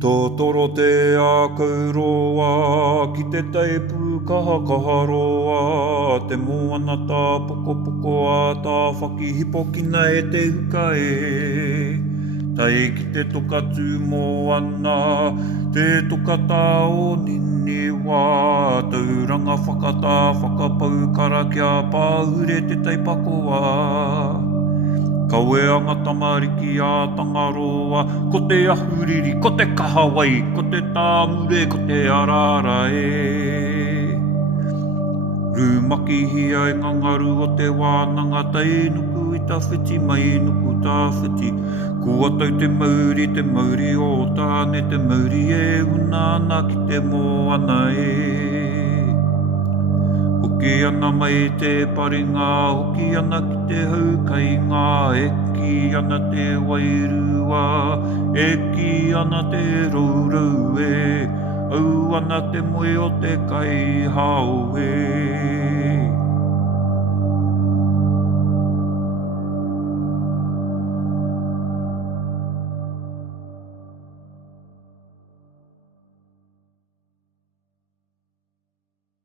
トトロテアクロワキテタイプカハカハロワテモアナタポコポコアタファキヒポキナエテフカエタイキテトカツモアナテトカタオニニワタウラガファカタファカパウカラキャパウレテタイパコワカウェアガタマリキヤタガロワコテヤフリリコテカハワイコテタムレコテアララエルマキヒアイガガルオテワナガタイヌクイタフェチマイヌクタフェチクワタイテマウリオタネテマウリエウナナキテモアナエHoki ana mai te paringa, hoki ana ki te haukainga, eki ana te wairua, eki ana te rourau e, au ana te moe o te kai hao e.